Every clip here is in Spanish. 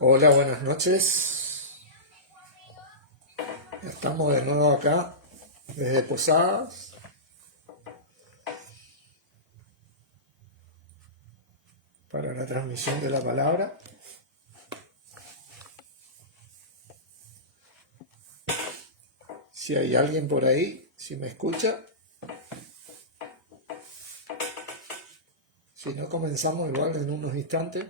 Hola, buenas noches. Estamos de nuevo acá desde Posadas para la transmisión de la palabra. Si hay alguien por ahí, si me escucha. Si no, comenzamos igual en unos instantes.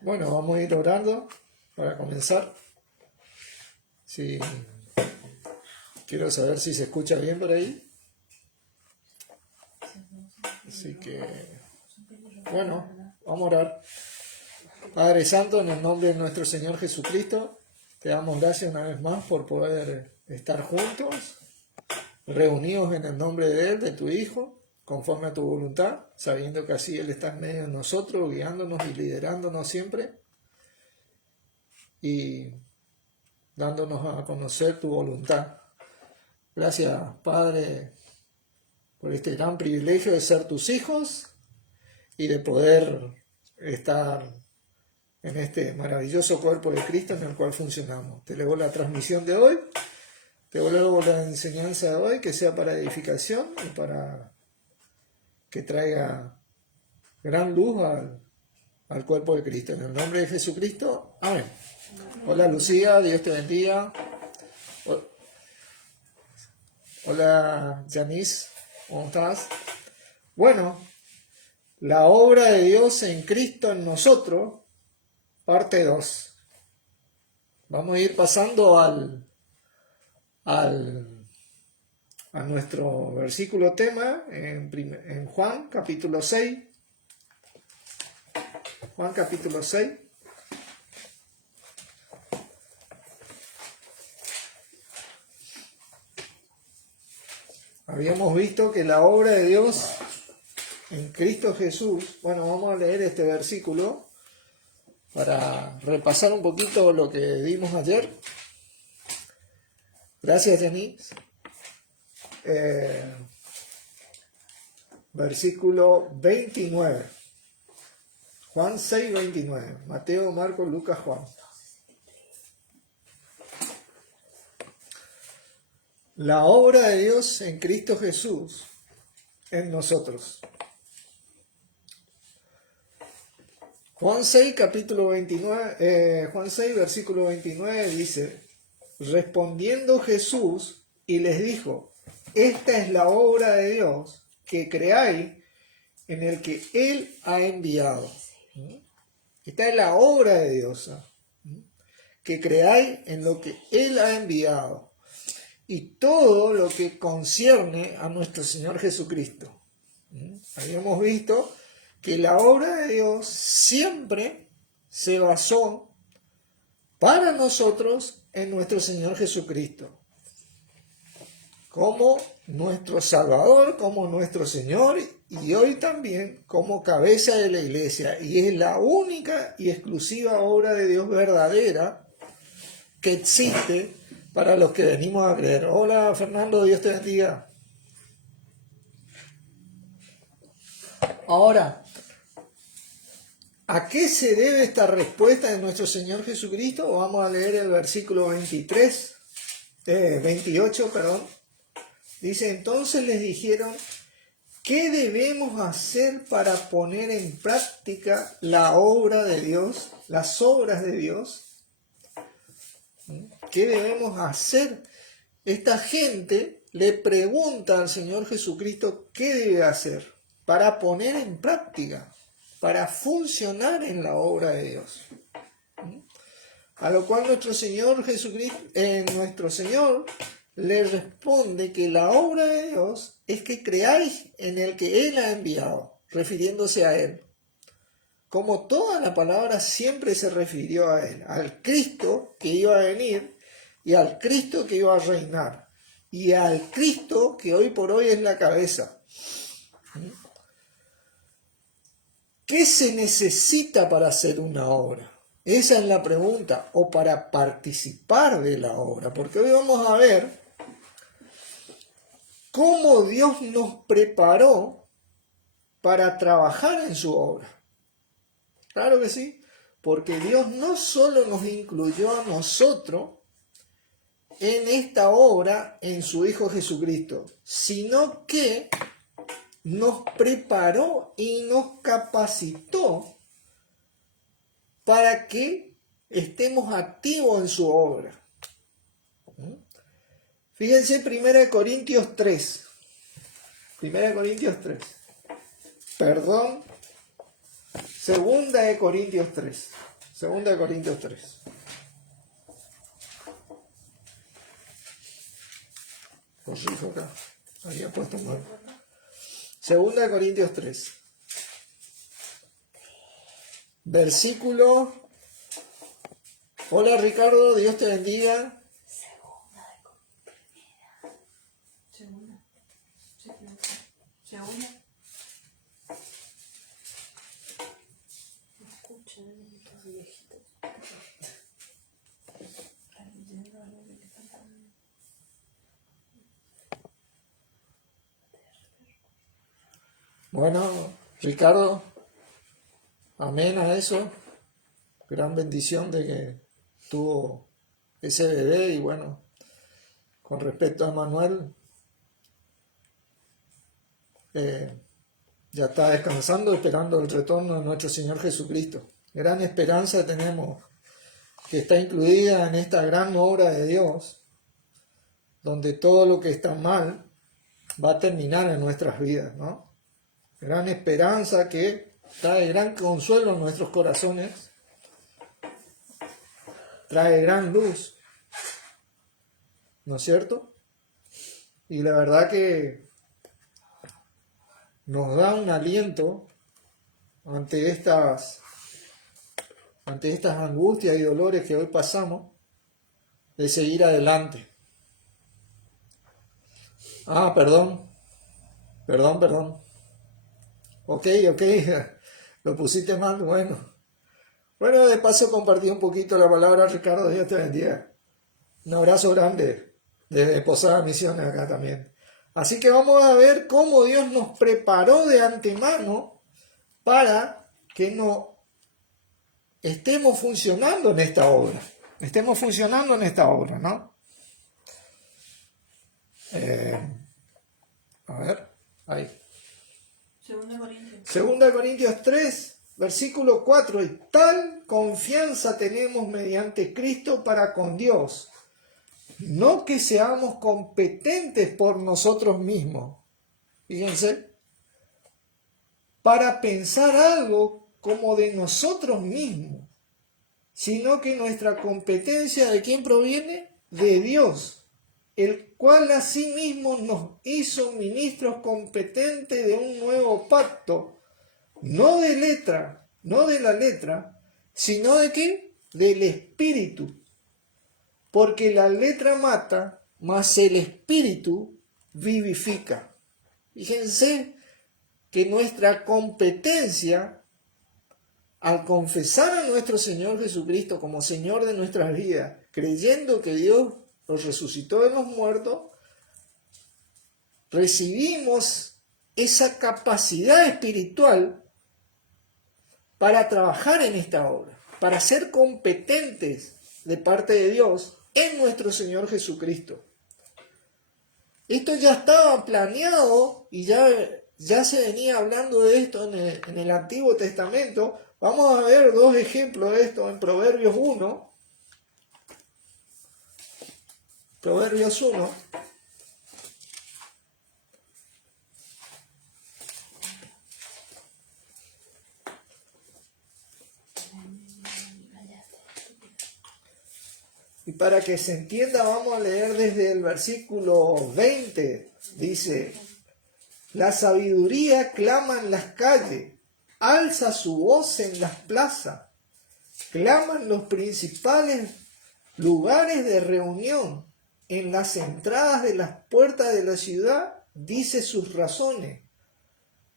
Bueno, vamos a ir orando para comenzar. Sí, quiero saber si se escucha bien por ahí. Así que, bueno, vamos a orar. Padre Santo, en el nombre de nuestro Señor Jesucristo, te damos gracias una vez más por poder estar juntos, reunidos en el nombre de Él, de tu Hijo, conforme a tu voluntad, sabiendo que así Él está en medio de nosotros, guiándonos y liderándonos siempre, y dándonos a conocer tu voluntad. Gracias, Padre, por este gran privilegio de ser tus hijos y de poder estar en este maravilloso cuerpo de Cristo en el cual funcionamos. Te elevo la transmisión de hoy, te elevo la enseñanza de hoy, que sea para edificación y para que traiga gran luz al cuerpo de Cristo. En el nombre de Jesucristo, amén. Hola Lucía, Dios te bendiga. Hola Janice, ¿cómo estás? Bueno, la obra de Dios en Cristo en nosotros, parte 2. Vamos a ir pasando a nuestro versículo tema en Juan capítulo 6. Juan capítulo 6. Habíamos visto que la obra de Dios en Cristo Jesús, bueno, vamos a leer este versículo para repasar un poquito lo que vimos ayer. Gracias, Janice. Versículo 29. Juan 6, 29. Mateo, Marcos, Lucas, Juan. La obra de Dios en Cristo Jesús en nosotros. Juan 6, capítulo 29, Juan 6, versículo 29 dice: respondiendo Jesús y les dijo: esta es la obra de Dios, que creáis en el que Él ha enviado. Esta es la obra de Dios, que creáis en lo que Él ha enviado, y todo lo que concierne a nuestro Señor Jesucristo. Habíamos visto que la obra de Dios siempre se basó para nosotros en nuestro Señor Jesucristo, como nuestro Salvador, como nuestro Señor, y hoy también como cabeza de la iglesia. Y es la única y exclusiva obra de Dios verdadera que existe para los que venimos a creer. Hola Fernando, Dios te bendiga. Ahora, ¿a qué se debe esta respuesta de nuestro Señor Jesucristo? Vamos a leer el versículo 28, perdón. Dice: entonces les dijeron: ¿qué debemos hacer para poner en práctica la obra de Dios, las obras de Dios? ¿Qué debemos hacer? Esta gente le pregunta al Señor Jesucristo qué debe hacer para poner en práctica, para funcionar en la obra de Dios. A lo cual nuestro Señor Jesucristo, nuestro Señor le responde que la obra de Dios es que creáis en el que Él ha enviado, refiriéndose a Él. Como toda la palabra siempre se refirió a Él, al Cristo que iba a venir y al Cristo que iba a reinar y al Cristo que hoy por hoy es la cabeza. ¿Qué se necesita para hacer una obra? Esa es la pregunta, o para participar de la obra, porque hoy vamos a ver cómo Dios nos preparó para trabajar en su obra. Claro que sí, porque Dios no solo nos incluyó a nosotros en esta obra en su Hijo Jesucristo, sino que nos preparó y nos capacitó para que estemos activos en su obra. Fíjense 1 Corintios 3. 1 Corintios 3. Perdón. 2 Corintios 3. 2 Corintios 3. Corrijo acá. Había puesto mal. 2 Corintios 3. Versículo. Hola Ricardo, Dios te bendiga. Segunda. Bueno, Ricardo, amén a eso. Gran bendición de que tuvo ese bebé y bueno, con respecto a Manuel, ya está descansando, esperando el retorno de nuestro Señor Jesucristo. Gran esperanza tenemos que está incluida en esta gran obra de Dios, donde todo lo que está mal va a terminar en nuestras vidas, ¿no? Gran esperanza que trae gran consuelo en nuestros corazones, trae gran luz, ¿no es cierto? Y la verdad que nos da un aliento ante estas angustias y dolores que hoy pasamos, de seguir adelante. Perdón. Ok, lo pusiste mal, bueno. Bueno, de paso compartí un poquito la palabra, Ricardo, Dios te bendiga. Un abrazo grande desde Posada Misiones acá también. Así que vamos a ver cómo Dios nos preparó de antemano para que no estemos funcionando en esta obra. ¿No? A ver, ahí. 2 Corintios 3, versículo 4. Y tal confianza tenemos mediante Cristo para con Dios. No que seamos competentes por nosotros mismos. Fíjense. Para pensar algo como de nosotros mismos. Sino que nuestra competencia, ¿de quién proviene? De Dios, el cual asimismo nos hizo ministros competentes de un nuevo pacto, no de la letra, sino de ¿qué? Del Espíritu. Porque la letra mata, mas el Espíritu vivifica. Fíjense que nuestra competencia, al confesar a nuestro Señor Jesucristo como Señor de nuestras vidas, creyendo que Dios los resucitó de los muertos, recibimos esa capacidad espiritual para trabajar en esta obra, para ser competentes de parte de Dios en nuestro Señor Jesucristo. Esto ya estaba planeado y ya se venía hablando de esto en el Antiguo Testamento. Vamos a ver dos ejemplos de esto en Proverbios 1. Proverbios 1. Y para que se entienda, vamos a leer desde el versículo 20. Dice, la sabiduría clama en las calles, alza su voz en las plazas, claman los principales lugares de reunión, en las entradas de las puertas de la ciudad, dice sus razones.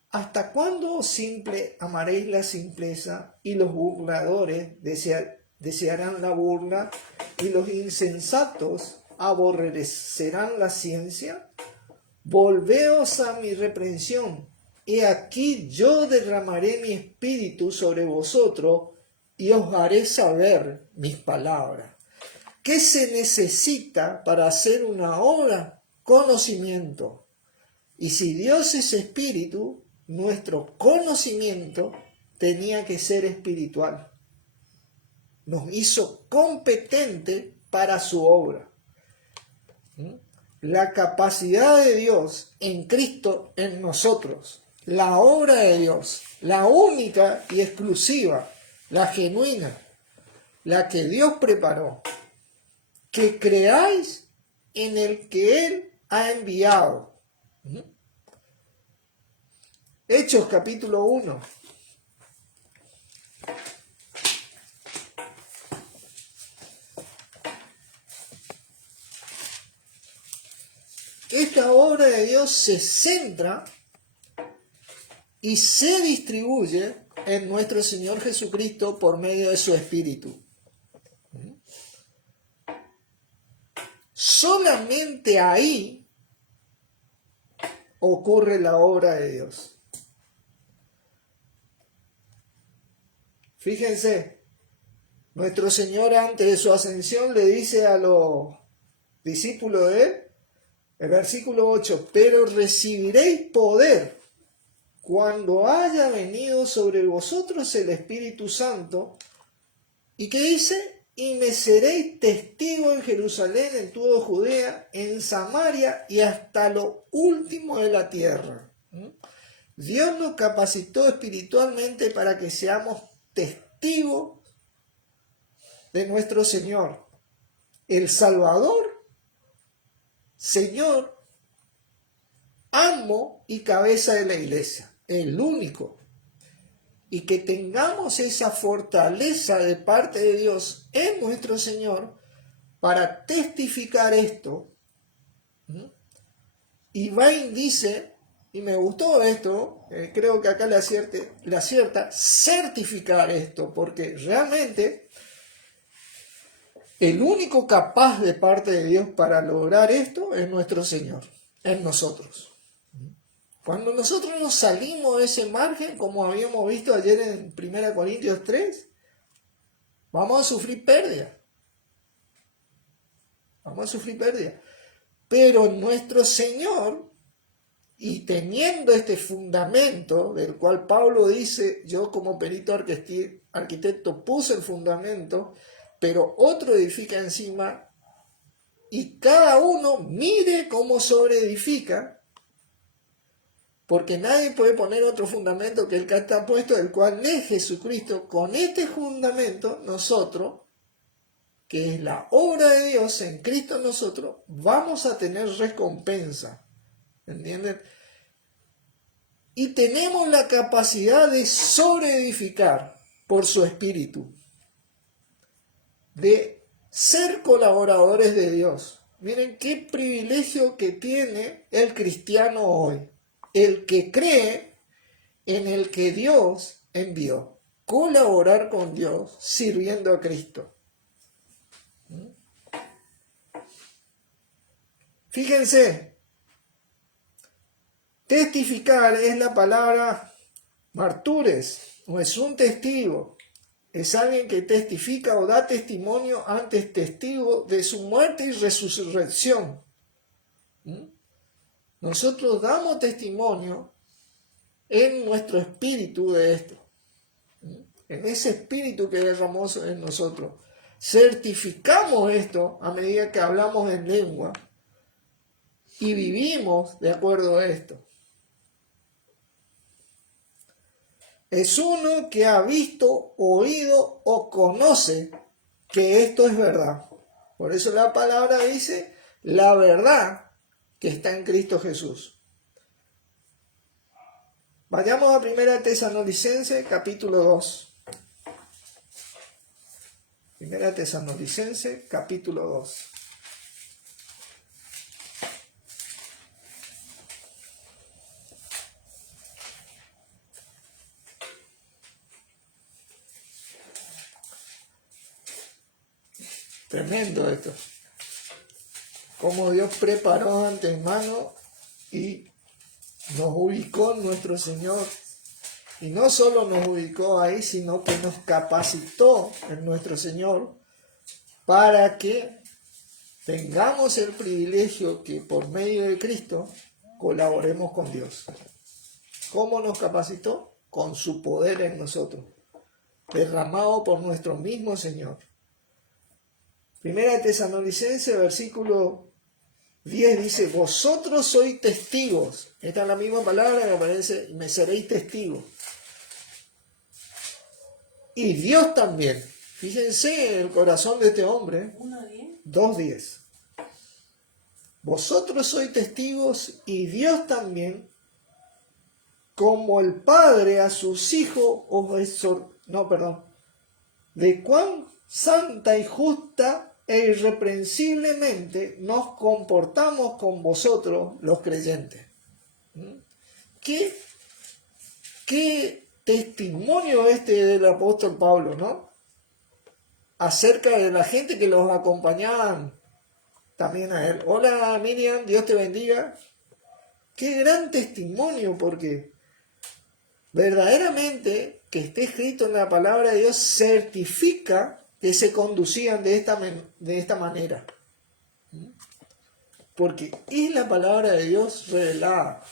¿Hasta cuándo, oh simple, amaréis la simpleza y los burladores desearán la burla y los insensatos aborrecerán la ciencia? volveos a mi reprensión. He aquí yo derramaré mi espíritu sobre vosotros y os haré saber mis palabras. ¿Qué se necesita para hacer una obra? Conocimiento. Y si Dios es espíritu, nuestro conocimiento tenía que ser espiritual. Nos hizo competente para su obra. La capacidad de Dios en Cristo en nosotros, la obra de Dios, la única y exclusiva, la genuina, la que Dios preparó, que creáis en el que Él ha enviado. Hechos capítulo 1. Esta obra de Dios se centra y se distribuye en nuestro Señor Jesucristo por medio de su Espíritu. Solamente ahí ocurre la obra de Dios. Fíjense, nuestro Señor antes de su ascensión le dice a los discípulos de Él, el versículo 8, pero recibiréis poder cuando haya venido sobre vosotros el Espíritu Santo. ¿Y qué dice? Y me seréis testigo en Jerusalén, en toda Judea, en Samaria y hasta lo último de la tierra. Dios nos capacitó espiritualmente para que seamos testigos de nuestro Señor, el Salvador, Señor, amo y cabeza de la iglesia, el único. Y que tengamos esa fortaleza de parte de Dios en nuestro Señor para testificar esto. Y Bain dice, y me gustó esto, creo que acá le acierta, certificar esto, porque realmente el único capaz de parte de Dios para lograr esto es nuestro Señor, en nosotros. Cuando nosotros nos salimos de ese margen, como habíamos visto ayer en 1 Corintios 3, vamos a sufrir pérdida. Vamos a sufrir pérdida. Pero nuestro Señor, y teniendo este fundamento, del cual Pablo dice, yo como perito arquitecto puse el fundamento, pero otro edifica encima, y cada uno mire cómo sobreedifica, porque nadie puede poner otro fundamento que el que está puesto, el cual es Jesucristo. Con este fundamento, nosotros, que es la obra de Dios en Cristo en nosotros, vamos a tener recompensa. ¿Entienden? Y tenemos la capacidad de sobreedificar por su Espíritu, de ser colaboradores de Dios. Miren qué privilegio que tiene el cristiano hoy. El que cree en el que Dios envió, colaborar con Dios sirviendo a Cristo. Fíjense, testificar es la palabra martures, no es un testigo, es alguien que testifica o da testimonio antes testigo de su muerte y resurrección. Nosotros damos testimonio en nuestro espíritu de esto, en ese espíritu que derramó en nosotros. Certificamos esto a medida que hablamos en lengua y vivimos de acuerdo a esto. Es uno que ha visto, oído o conoce que esto es verdad. Por eso la palabra dice la verdad que está en Cristo Jesús. Vayamos a 1 Tesalonicenses capítulo 2. 1 Tesalonicenses capítulo 2. Tremendo esto. Como Dios preparó antemano y nos ubicó en nuestro Señor. Y no solo nos ubicó ahí, sino que nos capacitó en nuestro Señor para que tengamos el privilegio que por medio de Cristo colaboremos con Dios. ¿Cómo nos capacitó? Con su poder en nosotros, derramado por nuestro mismo Señor. Primera de Tesalonicenses, versículo 10 dice, vosotros sois testigos. Esta es la misma palabra que aparece, me seréis testigos. Y Dios también. Fíjense en el corazón de este hombre. 2:10. Vosotros sois testigos y Dios también, como el Padre a sus hijos os exhorta. De cuán santa y justa e irreprensiblemente nos comportamos con vosotros los creyentes. ¿Qué testimonio del apóstol Pablo, ¿no? Acerca de la gente que los acompañaban también a él. Hola Miriam, Dios te bendiga. Qué gran testimonio, porque verdaderamente que esté escrito en la palabra de Dios certifica que se conducían de esta manera. Porque es la palabra de Dios revelada.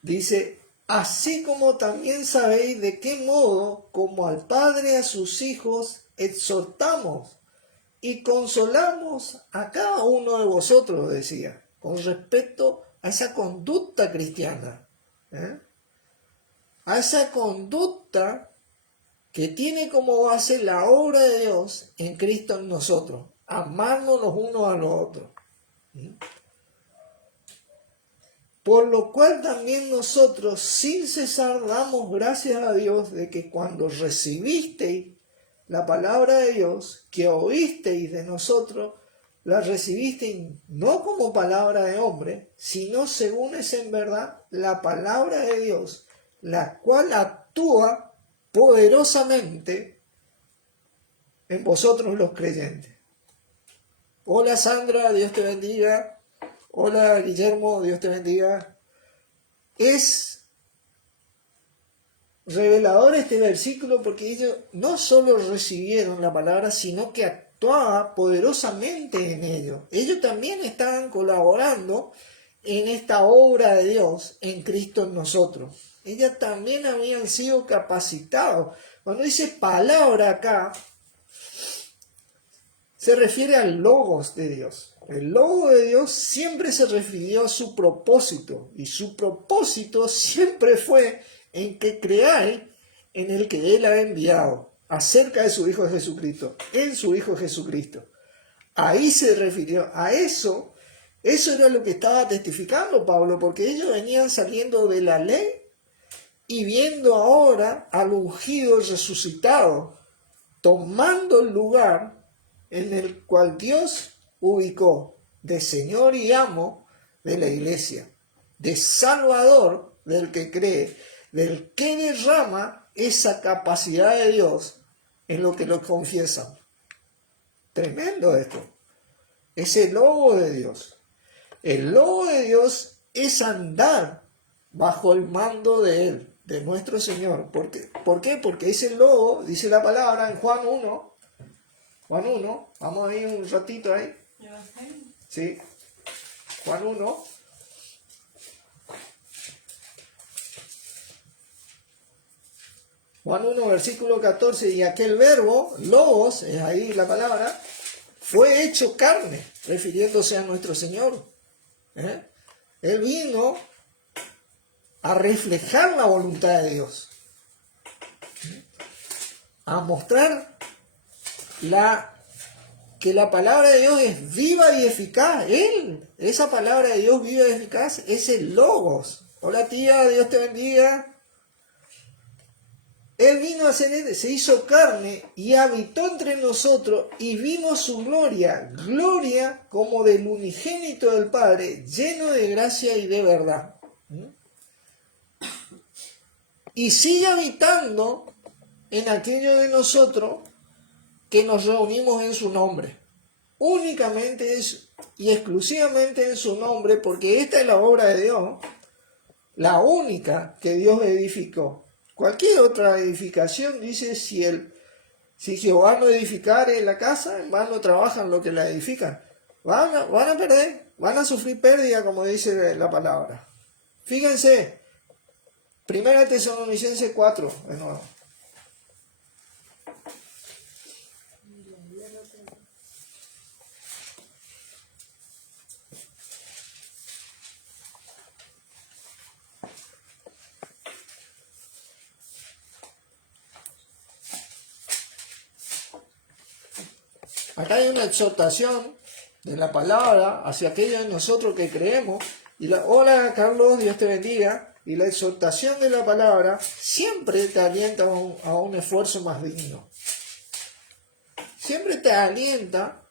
Dice, así como también sabéis de qué modo, como al Padre a sus hijos, exhortamos y consolamos a cada uno de vosotros, decía, con respecto a esa conducta cristiana, a esa conducta que tiene como base la obra de Dios en Cristo en nosotros, amarnos los unos a los otros. Por lo cual también nosotros sin cesar damos gracias a Dios de que cuando recibisteis la palabra de Dios, que oísteis de nosotros, la recibisteis no como palabra de hombre, sino según es en verdad la palabra de Dios, la cual actúa poderosamente en vosotros los creyentes. Hola Sandra, Dios te bendiga. Hola Guillermo, Dios te bendiga. Es revelador este versículo porque ellos no solo recibieron la palabra, sino que actuaba poderosamente en ellos. Ellos también estaban colaborando en esta obra de Dios en Cristo en nosotros. Ellos también habían sido capacitados. Cuando dice palabra acá, se refiere al logos de Dios. El logo de Dios siempre se refirió a su propósito, y su propósito siempre fue en que creáis en el que Él ha enviado, acerca de su Hijo Jesucristo, en su Hijo Jesucristo. Ahí se refirió a eso. Eso era lo que estaba testificando Pablo, porque ellos venían saliendo de la ley y viendo ahora al ungido resucitado, tomando el lugar en el cual Dios ubicó de Señor y amo de la iglesia, de Salvador del que cree, del que derrama esa capacidad de Dios en lo que lo confiesan. Tremendo esto. Es el logo de Dios. El logo de Dios es andar bajo el mando de Él, de nuestro Señor. ¿Por qué? Porque ese logo, dice la palabra en Juan 1, vamos a ir un ratito ahí. Sí, Juan 1. Juan 1, versículo 14, y aquel verbo, logos, es ahí la palabra, fue hecho carne, refiriéndose a nuestro Señor. Él vino a reflejar la voluntad de Dios, a mostrar que la palabra de Dios es viva y eficaz. Esa palabra de Dios viva y eficaz es el logos. Hola tía, Dios te bendiga. Él vino a ser, se hizo carne y habitó entre nosotros y vimos su gloria, gloria como del unigénito del Padre, lleno de gracia y de verdad. Y sigue habitando en aquello de nosotros que nos reunimos en su nombre. Únicamente es y exclusivamente en su nombre, porque esta es la obra de Dios, la única que Dios edificó. Cualquier otra edificación, dice, si Jehová no edificare la casa, en vano trabajan los que la edifican. Van a perder, van a sufrir pérdida, como dice la palabra. Fíjense, 1 Tesalonicenses 4, de nuevo. Acá hay una exhortación de la palabra hacia aquellos de nosotros que creemos. Hola Carlos, Dios te bendiga. Y la exhortación de la palabra siempre te alienta a un esfuerzo más digno. Siempre te alienta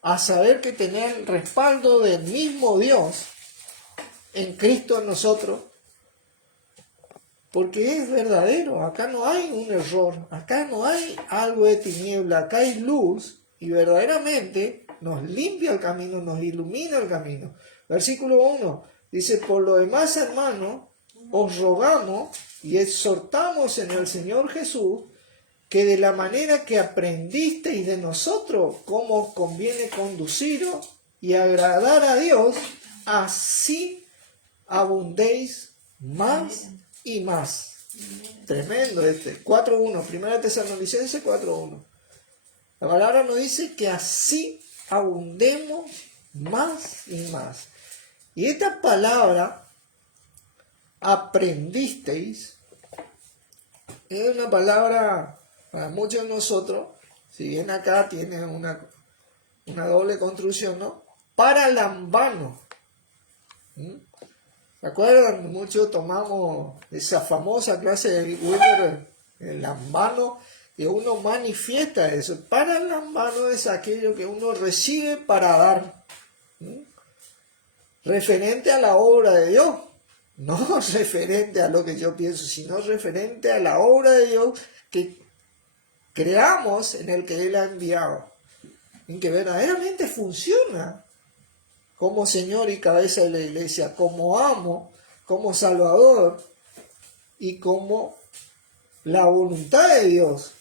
a saber que tener el respaldo del mismo Dios en Cristo en nosotros. Porque es verdadero, acá no hay un error, acá no hay algo de tiniebla, acá hay luz. Y verdaderamente nos limpia el camino, nos ilumina el camino. Versículo 1 dice: por lo demás, hermanos, os rogamos y exhortamos en el Señor Jesús que de la manera que aprendisteis de nosotros cómo os conviene conduciros y agradar a Dios, así abundéis más y más. Tremendo 4.1, 1 Tesalonicenses 4.1. La palabra nos dice que así abundemos más y más. Y esta palabra, aprendisteis, es una palabra para muchos de nosotros, si bien acá tiene una doble construcción, ¿no? Paralambano. ¿Se acuerdan? Muchos tomamos esa famosa clase de Wimmer, el lambano, que uno manifiesta eso. Paralambano es aquello que uno recibe para dar. Referente a la obra de Dios. No referente a lo que yo pienso, sino referente a la obra de Dios que creamos en el que Él ha enviado. En que verdaderamente funciona como Señor y cabeza de la iglesia, como amo, como Salvador y como la voluntad de Dios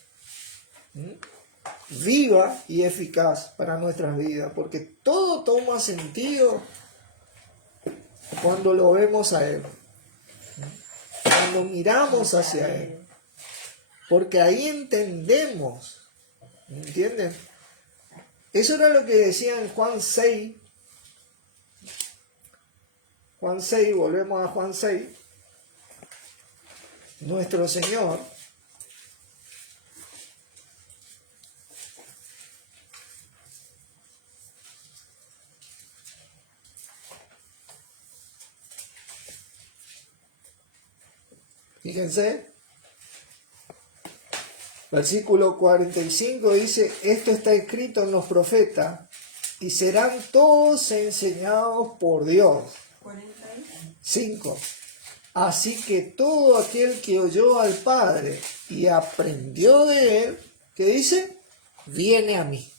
viva y eficaz para nuestras vidas, porque todo toma sentido cuando lo vemos a Él, cuando miramos hacia Él, porque ahí entendemos, ¿entienden? Eso era lo que decía en Juan 6, volvemos a Juan 6, nuestro Señor fíjense, versículo 45 dice: esto está escrito en los profetas y serán todos enseñados por Dios. 5. Así que todo aquel que oyó al Padre y aprendió de Él, ¿qué dice? Viene a mí.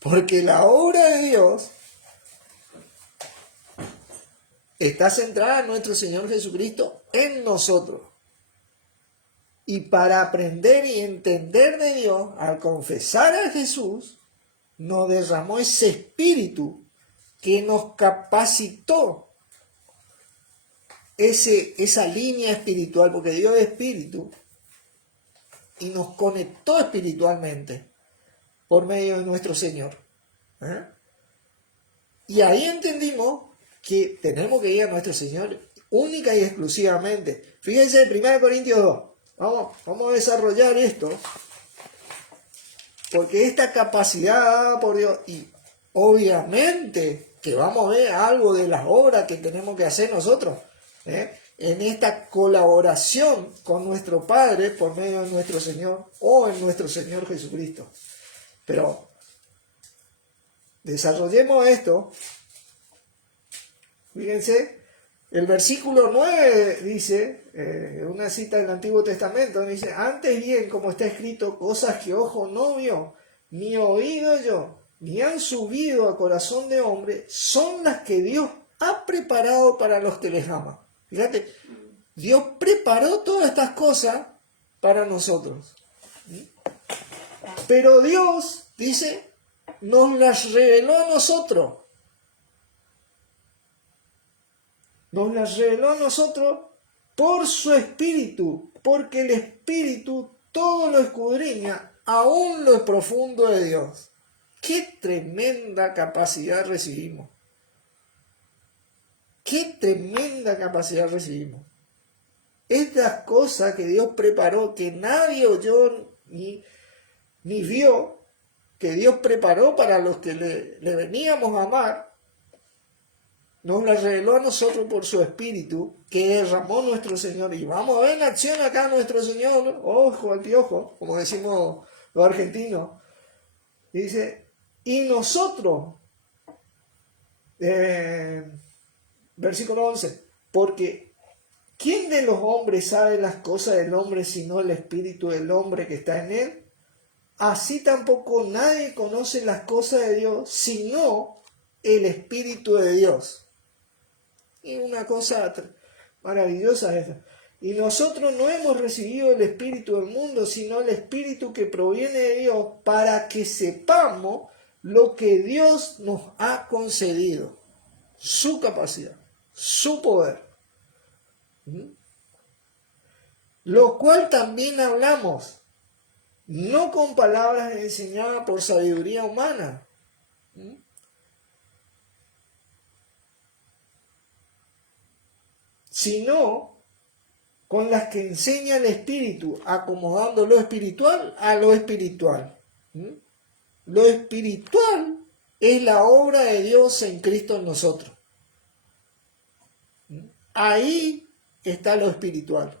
Porque la obra de Dios está centrada en nuestro Señor Jesucristo en nosotros. Y para aprender y entender de Dios, al confesar a Jesús, nos derramó ese espíritu que nos capacitó. Esa línea espiritual, porque Dios es espíritu, y nos conectó espiritualmente por medio de nuestro Señor. Y ahí entendimos que tenemos que ir a nuestro Señor única y exclusivamente. Fíjense en 1 Corintios 2. Vamos a desarrollar esto, porque esta capacidad dada por Dios, y obviamente que vamos a ver algo de las obras que tenemos que hacer nosotros, en esta colaboración con nuestro Padre por medio de nuestro Señor o en nuestro Señor Jesucristo. Pero desarrollemos esto. Fíjense, el versículo 9 dice, una cita del Antiguo Testamento, dice: antes bien, como está escrito, cosas que ojo no vio, ni oído yo, ni han subido a corazón de hombre, son las que Dios ha preparado para los que les aman. Fíjate, Dios preparó todas estas cosas para nosotros. Pero Dios, dice, nos las reveló a nosotros. Nos las reveló a nosotros por su Espíritu, porque el Espíritu todo lo escudriña, aún lo profundo de Dios. ¡Qué tremenda capacidad recibimos! ¡Qué tremenda capacidad recibimos! Estas cosas que Dios preparó, que nadie oyó ni vio, que Dios preparó para los que le veníamos a amar, nos las reveló a nosotros por su Espíritu, que derramó nuestro Señor. Y vamos a ver en acción acá nuestro Señor, ojo al piojo, como decimos los argentinos. Dice, y nosotros, versículo 11, porque ¿quién de los hombres sabe las cosas del hombre sino el espíritu del hombre que está en él? Así tampoco nadie conoce las cosas de Dios sino el Espíritu de Dios. Y una cosa maravillosa esta. Y nosotros no hemos recibido el Espíritu del mundo, sino el Espíritu que proviene de Dios, para que sepamos lo que Dios nos ha concedido. Su capacidad, su poder. Lo cual también hablamos, no con palabras enseñadas por sabiduría humana, sino con las que enseña el Espíritu, acomodando lo espiritual a lo espiritual. Lo espiritual es la obra de Dios en Cristo en nosotros. Ahí está lo espiritual.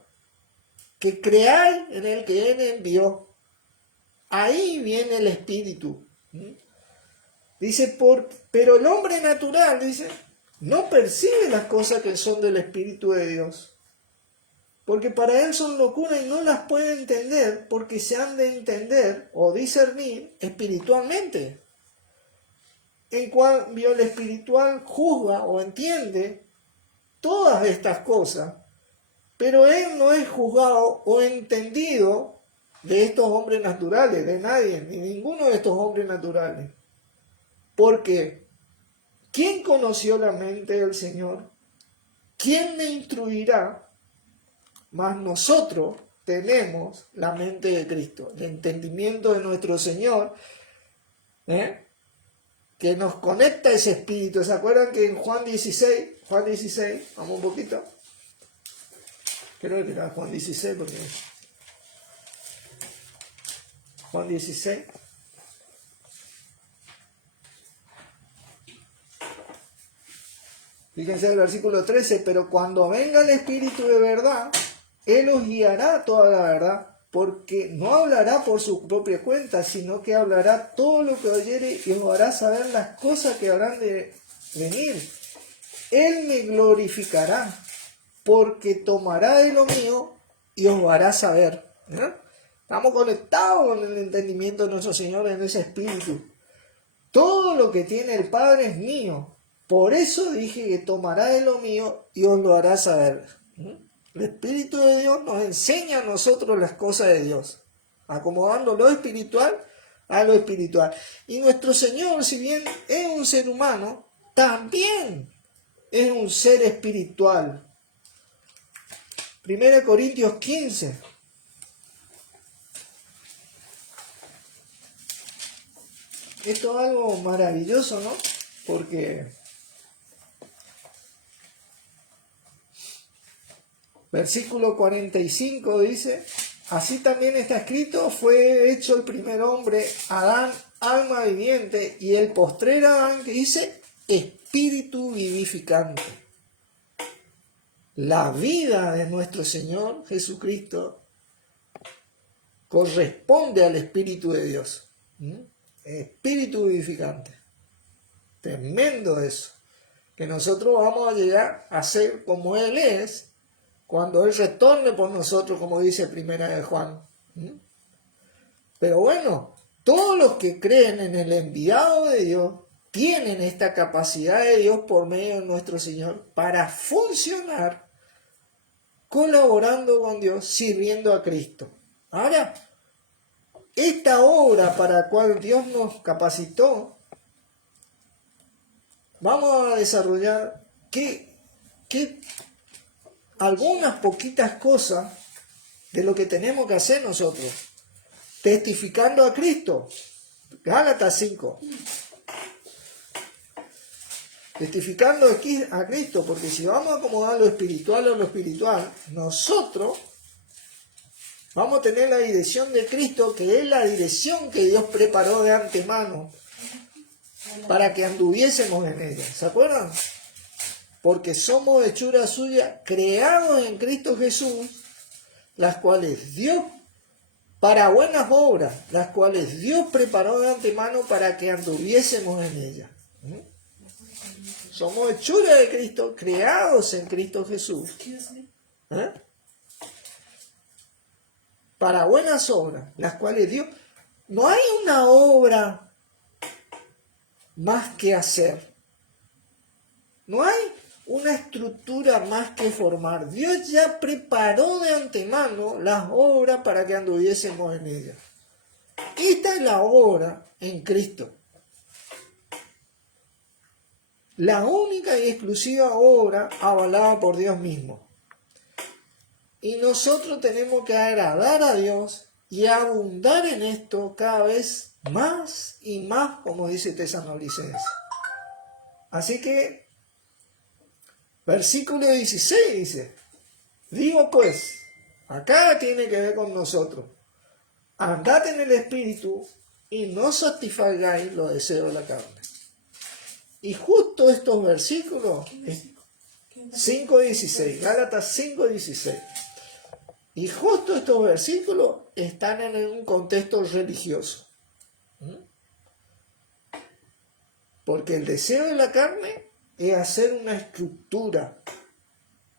Que creáis en el que Él envió. Ahí viene el Espíritu. Dice, pero el hombre natural, dice, no percibe las cosas que son del Espíritu de Dios, porque para él son locura y no las puede entender, porque se han de entender o discernir espiritualmente. En cambio, el espiritual juzga o entiende todas estas cosas, pero él no es juzgado o entendido de estos hombres naturales, de nadie, ni ninguno de estos hombres naturales. Porque ¿quién conoció la mente del Señor? ¿Quién le instruirá? Mas nosotros tenemos la mente de Cristo, el entendimiento de nuestro Señor, que nos conecta ese espíritu. ¿Se acuerdan que en Juan 16, vamos un poquito? Creo que era Juan 16, porque Juan 16. Fíjense el versículo 13, pero cuando venga el Espíritu de verdad, Él os guiará a toda la verdad, porque no hablará por su propia cuenta, sino que hablará todo lo que oyere y os hará saber las cosas que habrán de venir. Él me glorificará, porque tomará de lo mío y os hará saber. Estamos conectados con el entendimiento de nuestro Señor en ese Espíritu. Todo lo que tiene el Padre es mío. Por eso dije que tomará de lo mío y os lo hará saber. El Espíritu de Dios nos enseña a nosotros las cosas de Dios, acomodando lo espiritual a lo espiritual. Y nuestro Señor, si bien es un ser humano, también es un ser espiritual. 1 Corintios 15. Esto es algo maravilloso, ¿no? Porque versículo 45 dice, así también está escrito, fue hecho el primer hombre, Adán, alma viviente, y el postrer Adán, que dice, espíritu vivificante. La vida de nuestro Señor Jesucristo corresponde al Espíritu de Dios. Espíritu vivificante. Tremendo eso. Que nosotros vamos a llegar a ser como Él es cuando Él retorne por nosotros, como dice Primera de Juan. Pero bueno, todos los que creen en el enviado de Dios tienen esta capacidad de Dios por medio de nuestro Señor para funcionar colaborando con Dios, sirviendo a Cristo. Ahora, esta obra para la cual Dios nos capacitó, vamos a desarrollar algunas poquitas cosas de lo que tenemos que hacer nosotros, testificando a Cristo. Gálatas 5. Testificando aquí a Cristo, porque si vamos a acomodar lo espiritual a lo espiritual, nosotros vamos a tener la dirección de Cristo, que es la dirección que Dios preparó de antemano para que anduviésemos en ella. ¿Se acuerdan? Porque somos hechura suya, creados en Cristo Jesús, las cuales Dios, para buenas obras, las cuales Dios preparó de antemano para que anduviésemos en ella. Somos hechura de Cristo, creados en Cristo Jesús. Para buenas obras, las cuales Dios... No hay una obra más que hacer. No hay una estructura más que formar. Dios ya preparó de antemano las obras para que anduviésemos en ellas. Esta es la obra en Cristo. La única y exclusiva obra avalada por Dios mismo. Y nosotros tenemos que agradar a Dios y abundar en esto cada vez más y más, como dice Tesalonicenses. Así que, versículo 16 dice, digo pues, acá tiene que ver con nosotros, andad en el Espíritu y no satisfagáis los deseos de la carne. Y justo estos versículos, 5.16, Gálatas 5.16, y justo estos versículos están en un contexto religioso. Porque el deseo de la carne es hacer una estructura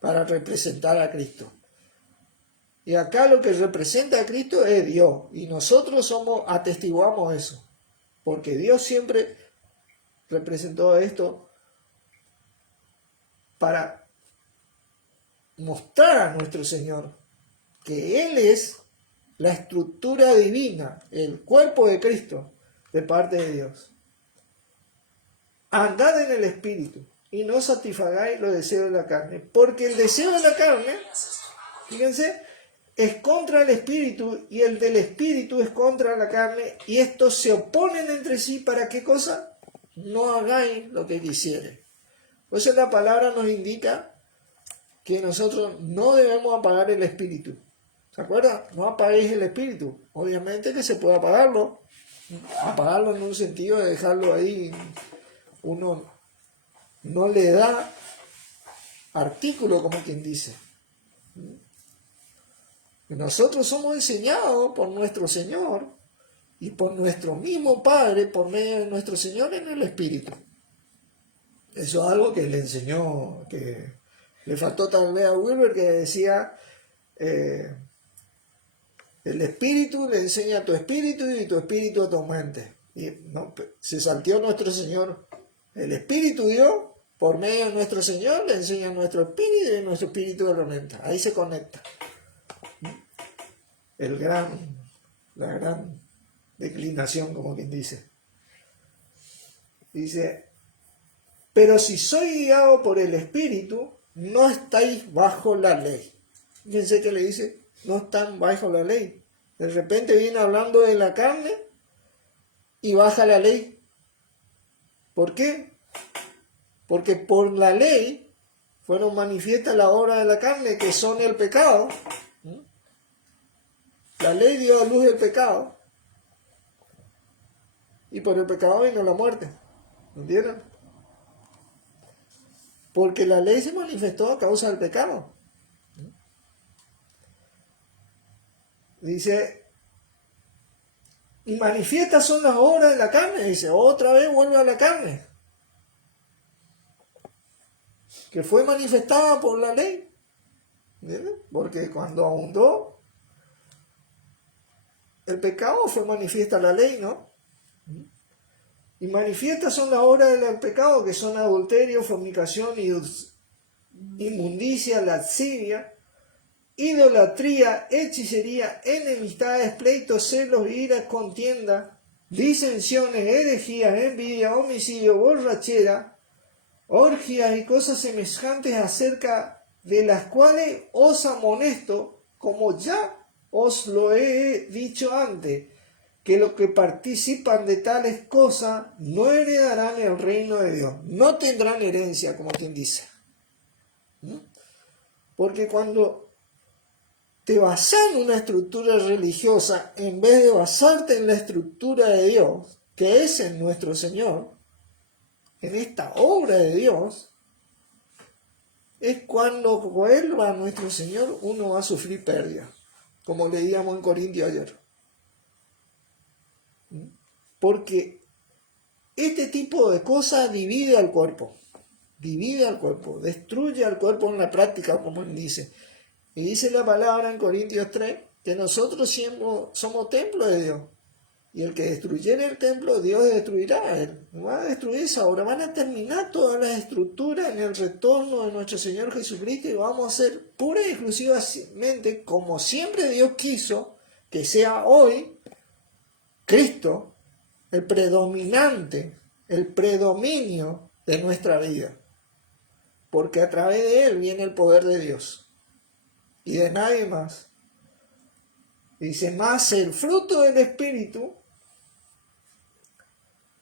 para representar a Cristo. Y acá lo que representa a Cristo es Dios. Y nosotros atestiguamos eso. Porque Dios siempre representó esto para mostrar a nuestro Señor que Él es la estructura divina, el cuerpo de Cristo, de parte de Dios. Andad en el Espíritu y no satisfagáis los deseos de la carne, porque el deseo de la carne, fíjense, es contra el Espíritu y el del Espíritu es contra la carne, y estos se oponen entre sí. ¿Para qué cosa? No hagáis lo que quisiere. Por eso la palabra nos indica que nosotros no debemos apagar el Espíritu. ¿Se acuerdan? No apaguéis el Espíritu. Obviamente que se puede apagarlo. Apagarlo en un sentido de dejarlo ahí. Uno no le da artículo, como quien dice. Nosotros somos enseñados por nuestro Señor y por nuestro mismo Padre, por medio de nuestro Señor en el Espíritu. Eso es algo que le enseñó, que le faltó tal vez a Wilber, que decía, el Espíritu le enseña a tu espíritu y tu espíritu a tu mente. Y no, se salteó nuestro Señor. El Espíritu Dios, por medio de nuestro Señor, le enseña a nuestro espíritu y nuestro espíritu a la mente. Ahí se conecta. La gran declinación, como quien dice. Dice, pero si soy guiado por el Espíritu, no estáis bajo la ley. Fíjense que le dice, no están bajo la ley. De repente viene hablando de la carne y baja la ley. ¿Por qué? Porque por la ley fueron manifiestas las obras de la carne, que son el pecado. La ley dio a luz el pecado. Y por el pecado vino la muerte. ¿Entienden? Porque la ley se manifestó a causa del pecado. Dice, y manifiestas son las obras de la carne. Dice, otra vez vuelve a la carne, que fue manifestada por la ley. ¿Entienden? Porque cuando abundó el pecado fue manifiesta la ley, ¿no? Y manifiestas son las obras del pecado, que son adulterio, fornicación, inmundicia, lascivia, idolatría, hechicería, enemistades, pleitos, celos, iras, contienda, disensiones, herejías, envidia, homicidio, borrachera, orgías y cosas semejantes, acerca de las cuales os amonesto, como ya os lo he dicho antes, que los que participan de tales cosas no heredarán el reino de Dios, no tendrán herencia, como quien dice. Porque cuando te basas en una estructura religiosa, en vez de basarte en la estructura de Dios, que es en nuestro Señor, en esta obra de Dios, es cuando vuelva a nuestro Señor uno va a sufrir pérdida, como leíamos en Corintios ayer. Porque este tipo de cosas divide al cuerpo, destruye al cuerpo en la práctica, como él dice. Y dice la palabra en Corintios 3, que nosotros siempre somos templo de Dios. Y el que destruyere el templo, Dios destruirá a él. No va a destruir esa obra. Van a terminar todas las estructuras en el retorno de nuestro Señor Jesucristo y vamos a ser pura y exclusivamente, como siempre Dios quiso, que sea hoy Cristo el predominante, el predominio de nuestra vida. Porque a través de Él viene el poder de Dios y de nadie más. Dice, más el fruto del Espíritu,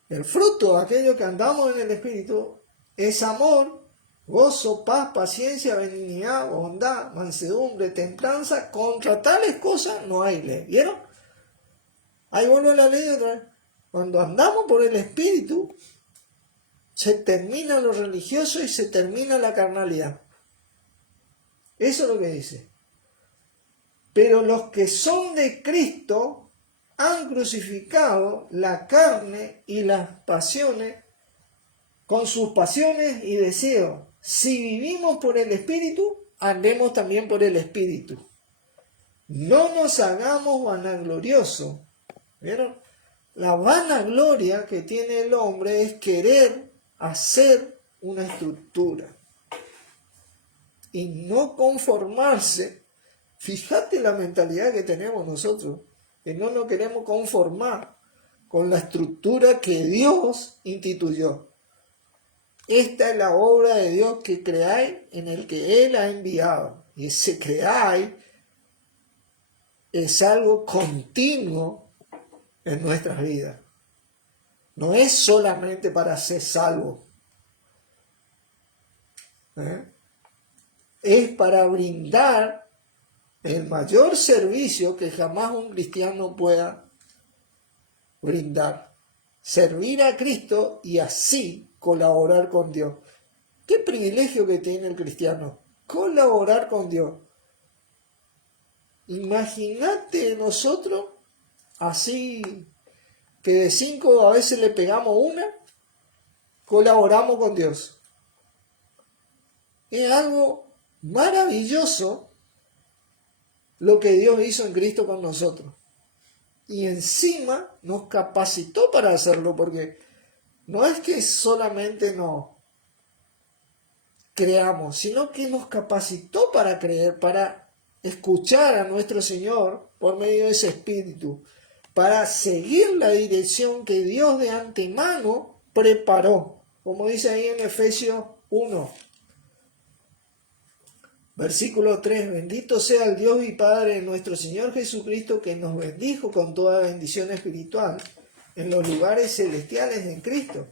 el fruto de aquello que andamos en el Espíritu, es amor, gozo, paz, paciencia, benignidad, bondad, mansedumbre, templanza. Contra tales cosas no hay ley. ¿Vieron? Ahí vuelve la ley otra vez. Cuando andamos por el Espíritu, se termina lo religioso y se termina la carnalidad. Eso es lo que dice. Pero los que son de Cristo han crucificado la carne y las pasiones con sus pasiones y deseos. Si vivimos por el Espíritu, andemos también por el Espíritu. No nos hagamos vanagloriosos. ¿Vieron? La vanagloria que tiene el hombre es querer hacer una estructura y no conformarse. Fíjate la mentalidad que tenemos nosotros, que no nos queremos conformar con la estructura que Dios instituyó. Esta es la obra de Dios que creáis, en el que Él ha enviado. Y ese creáis es algo continuo en nuestras vidas. No es solamente para ser salvo. Es para brindar el mayor servicio que jamás un cristiano pueda brindar. Servir a Cristo y así colaborar con Dios. ¿Qué privilegio que tiene el cristiano? Colaborar con Dios. Imagínate nosotros así, que de 5 a veces le pegamos una, colaboramos con Dios. Es algo maravilloso lo que Dios hizo en Cristo con nosotros. Y encima nos capacitó para hacerlo, porque no es que solamente nos creamos, sino que nos capacitó para creer, para escuchar a nuestro Señor por medio de ese Espíritu, para seguir la dirección que Dios de antemano preparó, como dice ahí en Efesios 1. Versículo 3, bendito sea el Dios y Padre de nuestro Señor Jesucristo, que nos bendijo con toda bendición espiritual en los lugares celestiales en Cristo,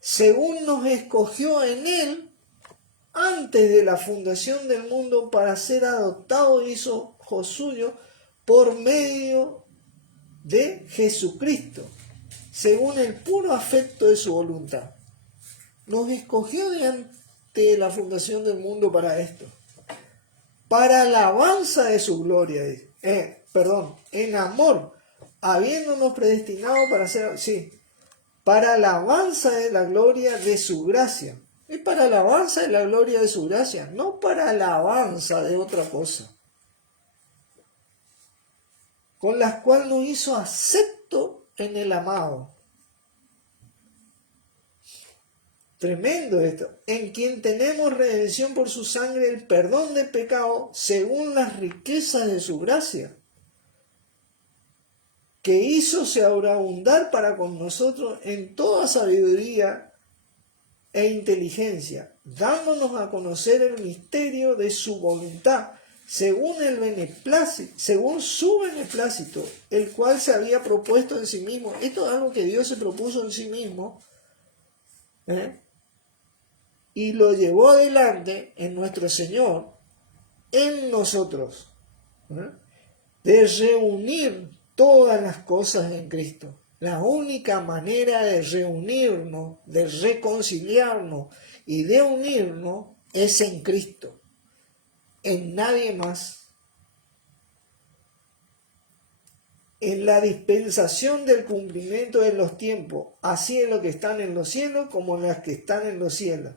según nos escogió en Él antes de la fundación del mundo para ser adoptados y hijos suyos por medio de Jesucristo, según el puro afecto de su voluntad. Nos escogió de antes de la fundación del mundo para esto, para alabanza de su gloria, en amor, habiéndonos predestinado para ser, para alabanza de la gloria de su gracia. Es para alabanza de la gloria de su gracia, no para alabanza de otra cosa. con las cuales nos hizo acepto en el amado. Tremendo esto. En quien tenemos redención por su sangre, el perdón de pecado, según las riquezas de su gracia, que hizo sobreabundar para con nosotros en toda sabiduría e inteligencia, dándonos a conocer el misterio de su voluntad, según su beneplácito, el cual se había propuesto en sí mismo. Esto es algo que Dios se propuso en sí mismo, y lo llevó adelante en nuestro Señor, en nosotros, de reunir todas las cosas en Cristo. La única manera de reunirnos, de reconciliarnos y de unirnos es en Cristo, en nadie más. En la dispensación del cumplimiento de los tiempos, así en los que están en los cielos como en las que están en los cielos.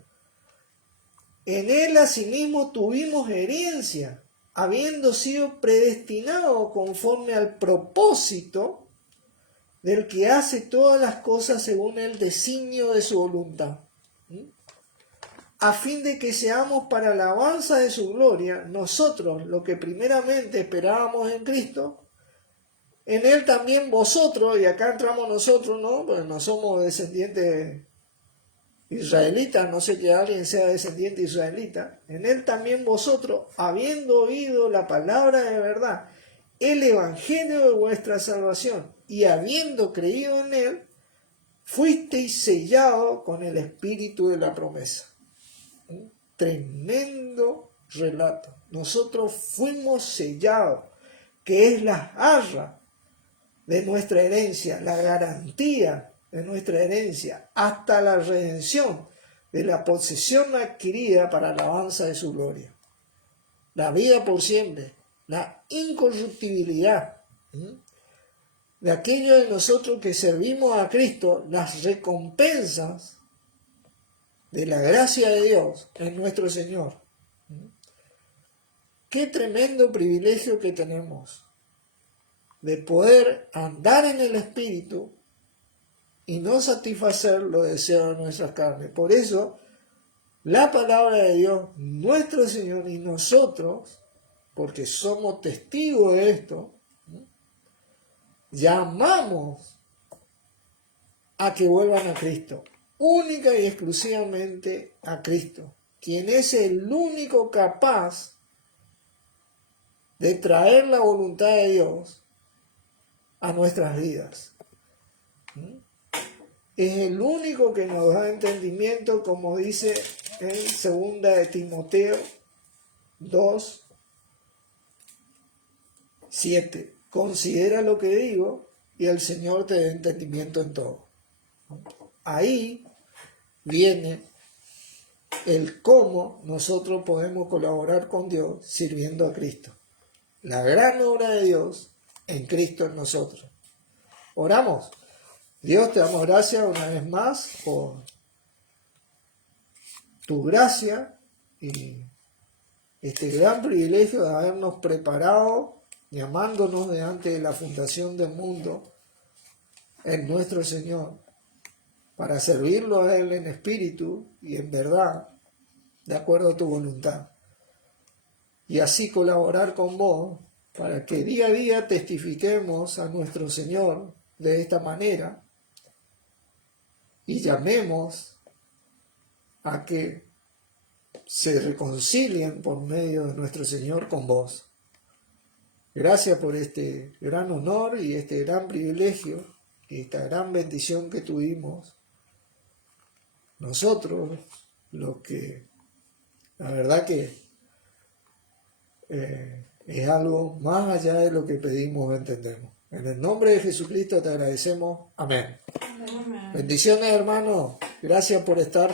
En él asimismo tuvimos herencia, habiendo sido predestinados conforme al propósito del que hace todas las cosas según el designio de su voluntad, a fin de que seamos para la alabanza de su gloria, nosotros, lo que primeramente esperábamos en Cristo, en él también vosotros, y acá entramos nosotros, ¿no? Pues no somos descendientes israelitas, no sé que alguien sea descendiente israelita, en él también vosotros, habiendo oído la palabra de verdad, el evangelio de vuestra salvación, y habiendo creído en él, fuisteis sellados con el espíritu de la promesa. Un tremendo relato. Nosotros fuimos sellados, que es la arra de nuestra herencia, la garantía de nuestra herencia, hasta la redención de la posesión adquirida para la alabanza de su gloria. La vida por siempre, la incorruptibilidad de aquellos de nosotros que servimos a Cristo, las recompensas de la gracia de Dios en nuestro Señor. Qué tremendo privilegio que tenemos de poder andar en el Espíritu y no satisfacer los deseos de nuestras carnes. Por eso, la palabra de Dios, nuestro Señor y nosotros, porque somos testigos de esto, llamamos a que vuelvan a Cristo, única y exclusivamente a Cristo, quien es el único capaz de traer la voluntad de Dios a nuestras vidas. Es el único que nos da entendimiento, como dice en 2 de Timoteo 2, 7. Considera lo que digo y el Señor te dé entendimiento en todo. Ahí viene el cómo nosotros podemos colaborar con Dios sirviendo a Cristo. La gran obra de Dios en Cristo en nosotros. Oramos. Dios, te damos gracias una vez más por tu gracia y este gran privilegio de habernos preparado, llamándonos delante de la fundación del mundo, en nuestro Señor, para servirlo a Él en espíritu y en verdad, de acuerdo a tu voluntad. Y así colaborar con vos para que día a día testifiquemos a nuestro Señor de esta manera y llamemos a que se reconcilien por medio de nuestro Señor con vos. Gracias por este gran honor y este gran privilegio y esta gran bendición que tuvimos nosotros, lo que la verdad que es algo más allá de lo que pedimos o entendemos. En el nombre de Jesucristo te agradecemos. Amén. Amén. Bendiciones, hermanos. Gracias por estar